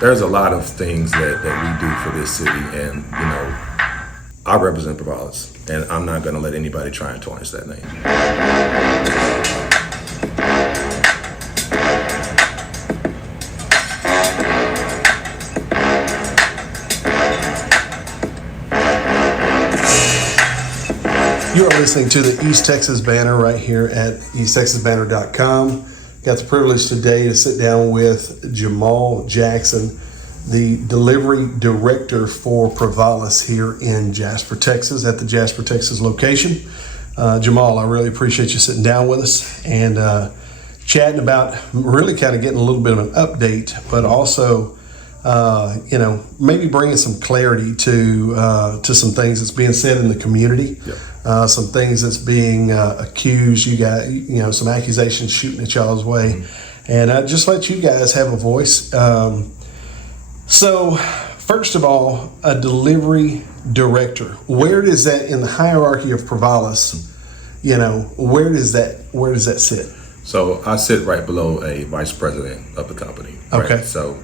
there's a lot of things that we do for this city, and I represent Provalus, and I'm not going to let anybody try and tarnish that name. You are listening to the East Texas Banner right here at easttexasbanner.com. Got the privilege today to sit down with Jamal Jackson, the delivery director for Provalus here in Jasper, Texas, at the Jasper, Texas location. Jamal, I really appreciate you sitting down with us and chatting about really kind of getting a little bit of an update, but also maybe bringing some clarity to some things that's being said in the community. Yep. Some things that's being accused. You got, some accusations shooting at y'all's way. Mm-hmm. And I just let you guys have a voice. So first of all, a delivery director, where does that in the hierarchy of Provalus, where does that sit? So I sit right below a vice president of the company. Right? Okay. So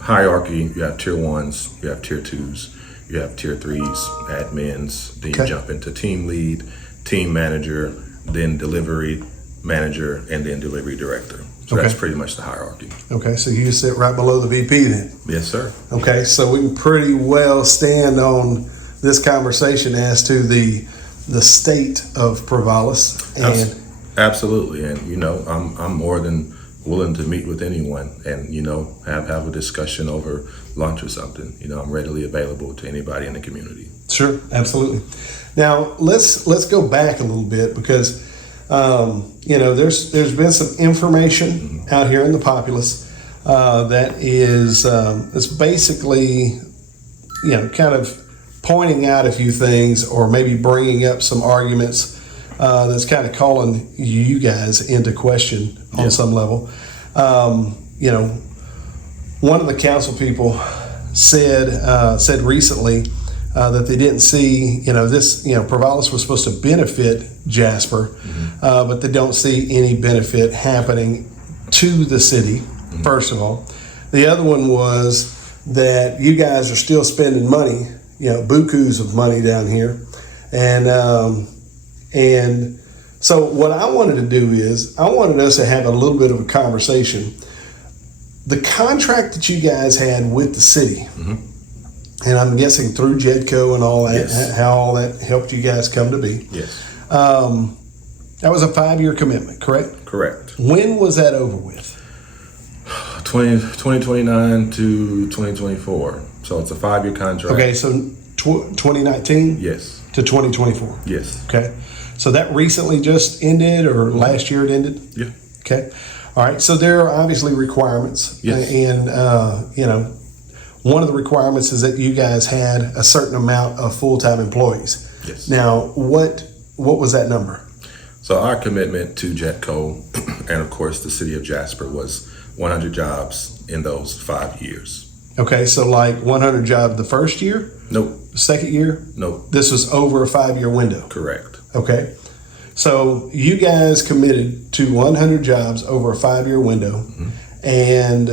hierarchy, you have tier ones, you have tier twos, you have tier threes, admins, then you jump into team lead, team manager, then delivery manager, and then delivery director. So that's pretty much the hierarchy. Okay, so you sit right below the VP then? Yes, sir. Okay, so we can pretty well stand on this conversation as to the state of Provalus. And absolutely, and I'm more than willing to meet with anyone and have a discussion over lunch or something. I'm readily available to anybody in the community. Sure, absolutely. Now let's go back a little bit because there's been some information out here in the populace that is it's basically kind of pointing out a few things or maybe bringing up some arguments that's kind of calling you guys into question on some level. One of the council people said recently that they didn't see, Provalus was supposed to benefit Jasper, but they don't see any benefit happening to the city, first of all. The other one was that you guys are still spending money, bukus of money down here. And so what I wanted to do is I wanted us to have a little bit of a conversation. The contract that you guys had with the city, and I'm guessing through JEDCO and all that, how all that helped you guys come to be. Yes. That was a 5-year commitment, correct? Correct. When was that over with? 2029 to 2024. So it's a 5-year contract. Okay, so 2019? Yes. To 2024? Yes. Okay. So that recently just ended or last year it ended? Yeah. Okay. All right. So there are obviously requirements. Yes. And, one of the requirements is that you guys had a certain amount of full-time employees. Yes. Now, what was that number? So our commitment to JEDCO and, of course, the City of Jasper was 100 jobs in those 5 years. Okay. So like 100 jobs the first year? Nope. The second year? Nope. This was over a 5-year window? Correct. Okay. So you guys committed to 100 jobs over a 5-year window, and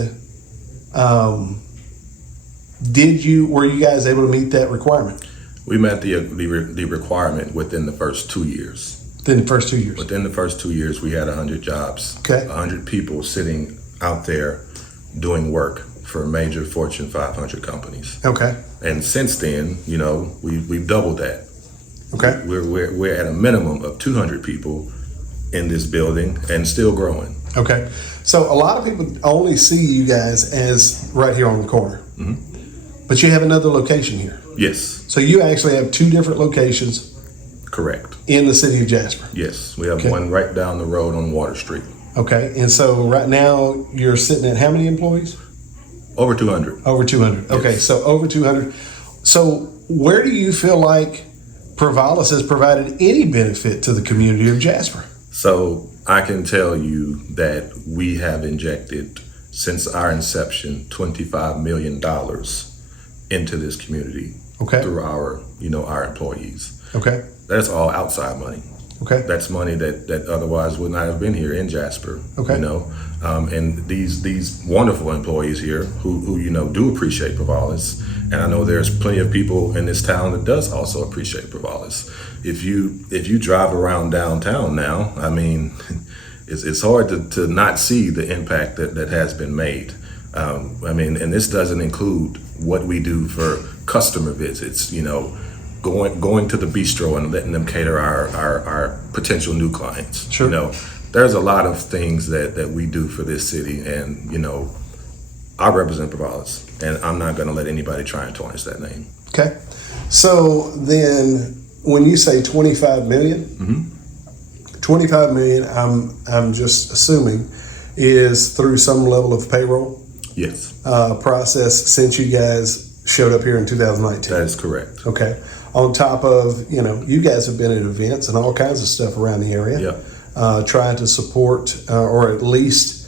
were you guys able to meet that requirement? We met the requirement within the first 2 years. Within the first 2 years? Within the first 2 years, we had 100 jobs. Okay. 100 people sitting out there doing work for major Fortune 500 companies. Okay. And since then, we've doubled that. Okay. We're at a minimum of 200 people in this building and still growing. Okay. So a lot of people only see you guys as right here on the corner. But you have another location here. Yes. So you actually have 2 different locations. Correct. In the city of Jasper. Yes. We have one right down the road on Water Street. Okay. And so right now you're sitting at how many employees? Over 200. Over 200. Okay. Yes. So over 200. So where do you feel like Provalus has provided any benefit to the community of Jasper? So I can tell you that we have injected, since our inception, $25 million into this community through our employees. Okay. That's all outside money. Okay. That's money that otherwise would not have been here in Jasper. Okay. And these wonderful employees here who do appreciate Provalus. And I know there's plenty of people in this town that does also appreciate Provalus. If you drive around downtown now, I mean, it's hard to not see the impact that has been made. And this doesn't include what we do for customer visits, going to the bistro and letting them cater our potential new clients. Sure. There's a lot of things that we do for this city, and I represent Provalus, and I'm not going to let anybody try and tarnish that name. Okay. So then when you say 25 million, Mm-hmm. 25 million, I'm just assuming is through some level of payroll Yes, process since you guys showed up here in 2019. that is correct. Okay. On top of, you guys have been at events and all kinds of stuff around the area. Yeah. Trying to support or at least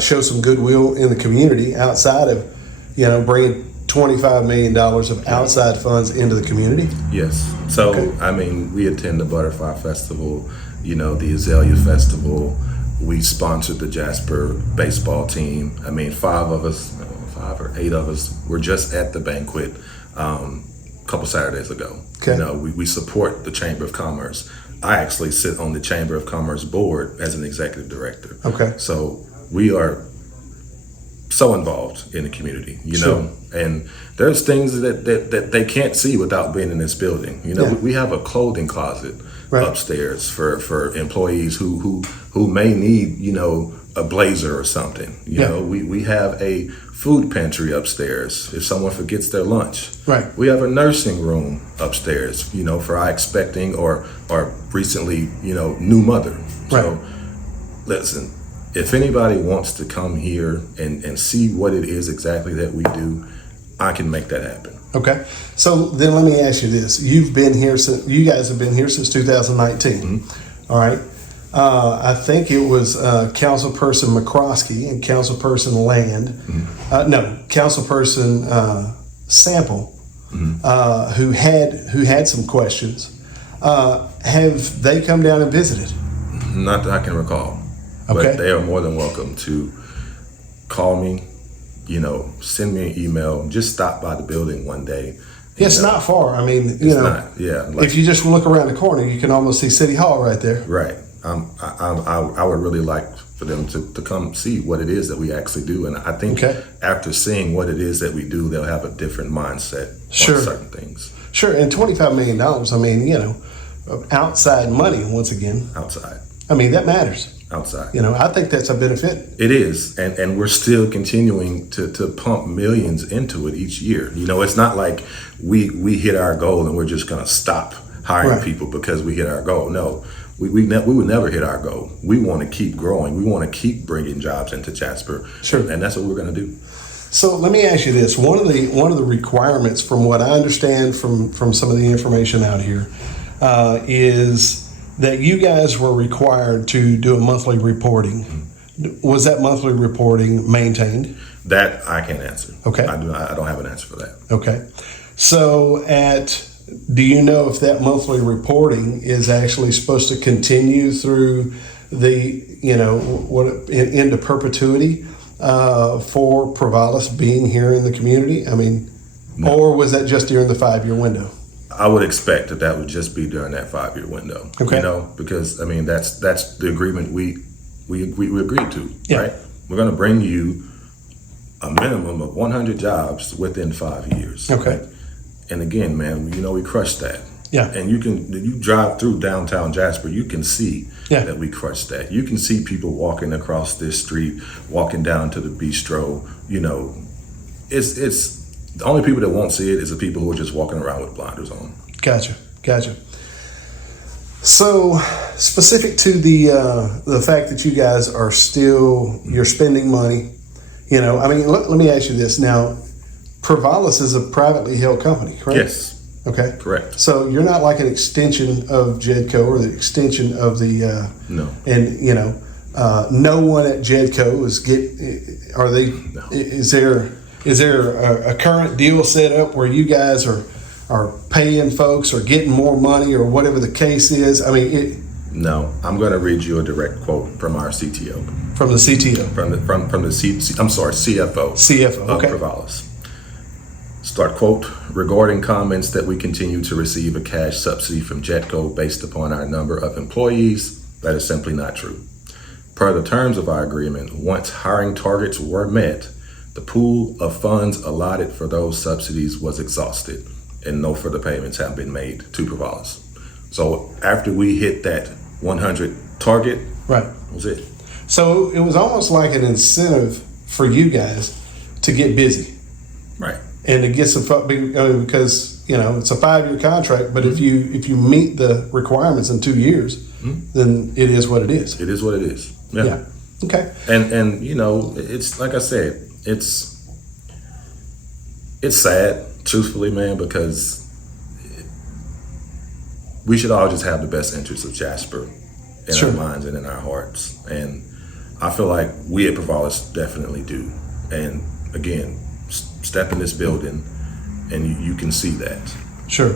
show some goodwill in the community outside of, bringing $25 million of outside funds into the community. Yes. So, Okay. we attend the Butterfly Festival, the Azalea Festival. We sponsored the Jasper baseball team. 5 or 8 of us were just at the banquet a couple Saturdays ago. Okay. We support the Chamber of Commerce. I actually sit on the Chamber of Commerce board as an executive director. Okay. So we are so involved in the community, Sure. and there's things that they can't see without being in this building. Yeah. We have a clothing closet Right. upstairs for employees who may need, a blazer or something. Yeah. We have a food pantry upstairs if someone forgets their lunch. Right. We have a nursing room upstairs, for our expecting or recently, new mother. So Right. listen, if anybody wants to come here and see what it is exactly that we do, I can make that happen. Okay. So then let me ask you this. You guys have been here since 2019. Mm-hmm. All right. I think it was Councilperson McCroskey and Councilperson Land. Mm-hmm. Councilperson Sample, who had some questions. Have they come down and visited? Not that I can recall, Okay. but they are more than welcome to call me, send me an email, just stop by the building one day. It's not far. It's not, yeah. If you just look around the corner, you can almost see City Hall right there. Right. I would really like for them to come see what it is that we actually do. And I think Okay. after seeing what it is that we do, they'll have a different mindset Sure. on certain things Sure. And $25 million, outside money, once again, outside. that matters. Outside. I think that's a benefit. It is, and we're still continuing to pump millions into it each year. It's not like we hit our goal and we're just going to stop hiring Right. people because we hit our goal. No, we would never hit our goal. We want to keep growing. We want to keep bringing jobs into Jasper. Sure. And that's what we're going to do. So let me ask you this: one of the requirements, from what I understand from some of the information out here, is that you guys were required to do a monthly reporting. Was that monthly reporting maintained? That I can't answer. Okay. I don't have an answer for that. Okay. So do you know if that monthly reporting is actually supposed to continue through the, into perpetuity for Provalus being here in the community? No. Or was that just during the 5-year window? I would expect that would just be during that 5-year window. Okay. Because that's the agreement we agreed to, Yeah. right? We're going to bring you a minimum of 100 jobs within 5 years. Okay. Right? And again, man, we crushed that. Yeah. And you drive through downtown Jasper, you can see Yeah. that we crushed that. You can see people walking across this street, walking down to the bistro. It's the only people that won't see it is the people who are just walking around with blinders on. Gotcha. So, specific to the fact that you guys are you're spending money, let me ask you this now. Provalus is a privately held company, correct? Yes, Okay. correct. So you're not like an extension of Jedco or the extension of the No. and no one at Jedco is there a current deal set up where you guys are paying folks or getting more money or whatever the case is? No, I'm going to read you a direct quote from our CTO. From the CTO. CFO. CFO. Okay. Of Provalus. Start quote, regarding comments that we continue to receive a cash subsidy from Jetco based upon our number of employees, that is simply not true. Per the terms of our agreement, once hiring targets were met, the pool of funds allotted for those subsidies was exhausted and no further payments have been made to Provalus. So after we hit that 100 target, right, that was it. So it was almost like an incentive for you guys to get busy. Right. And to get some because it's a 5-year contract, but if you meet the requirements in 2 years, then it is what it is. It is what it is. Yeah. Okay. And it's like I said, it's sad, truthfully, man, because we should all just have the best interests of Jasper in Sure. our minds and in our hearts. And I feel like we at Provalus definitely do. And again, step in this building and you can see that. Sure.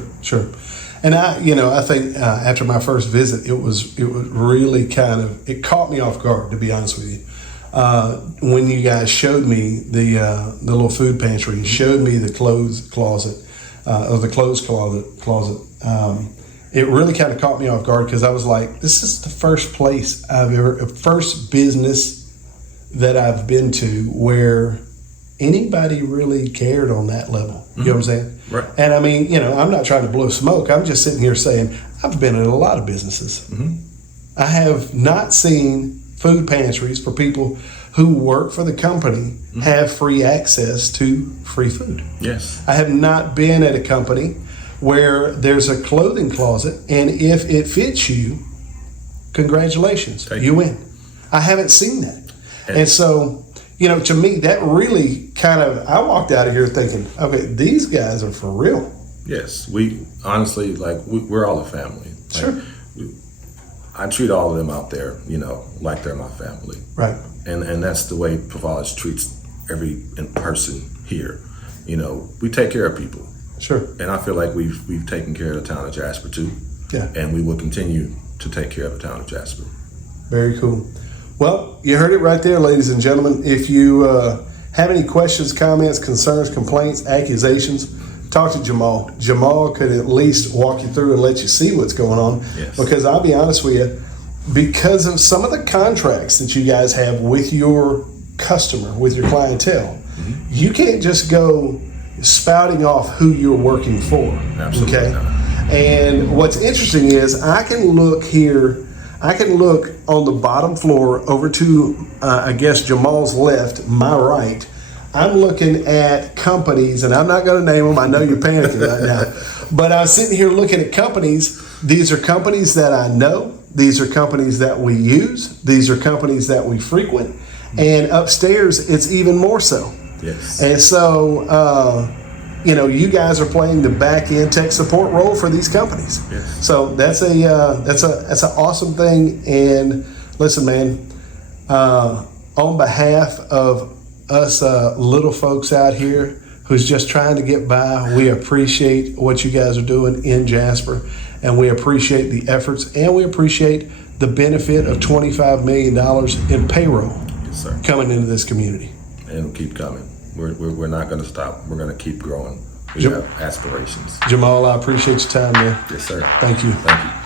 And I think after my first visit, it was really it caught me off guard, to be honest with you. When you guys showed me the little food pantry, showed me the clothes closet, it really kind of caught me off guard because I was like, this is the first business that I've been to where anybody really cared on that level. You know what I'm saying? Right. And I mean, I'm not trying to blow smoke. I'm just sitting here saying I've been in a lot of businesses. I have not seen food pantries for people who work for the company have free access to free food. Yes. I have not been at a company where there's a clothing closet, and if it fits you, congratulations, you win. I haven't seen that. And so, to me, that really I walked out of here thinking, okay, these guys are for real. Yes. We honestly, we're all a family. Sure. I treat all of them out there, like they're my family. Right. And that's the way Provalus treats every person here. We take care of people. Sure. And I feel like we've taken care of the town of Jasper too. Yeah. And we will continue to take care of the town of Jasper. Very cool. Well, you heard it right there, ladies and gentlemen. If you have any questions, comments, concerns, complaints, accusations, talk to Jamal. Jamal could at least walk you through and let you see what's going on. Yes. Because I'll be honest with you, because of some of the contracts that you guys have with your customer, with your clientele, you can't just go spouting off who you're working for. Absolutely okay? not. And what's interesting is I can look on the bottom floor over to, Jamal's left, my right. I'm looking at companies, and I'm not going to name them. I know you're panicking right now. But I'm sitting here looking at companies. These are companies that I know. These are companies that we use. These are companies that we frequent. And upstairs, it's even more so. Yes. And so, you guys are playing the back end tech support role for these companies. Yes. So that's an awesome thing. And listen, man, on behalf of us little folks out here who's just trying to get by, we appreciate what you guys are doing in Jasper, and we appreciate the efforts, and we appreciate the benefit of $25 million in payroll coming into this community. And we'll keep coming. We're not going to stop. We're going to keep growing. We have aspirations. Jamal, I appreciate your time, man. Yes, sir. Thank you. Thank you.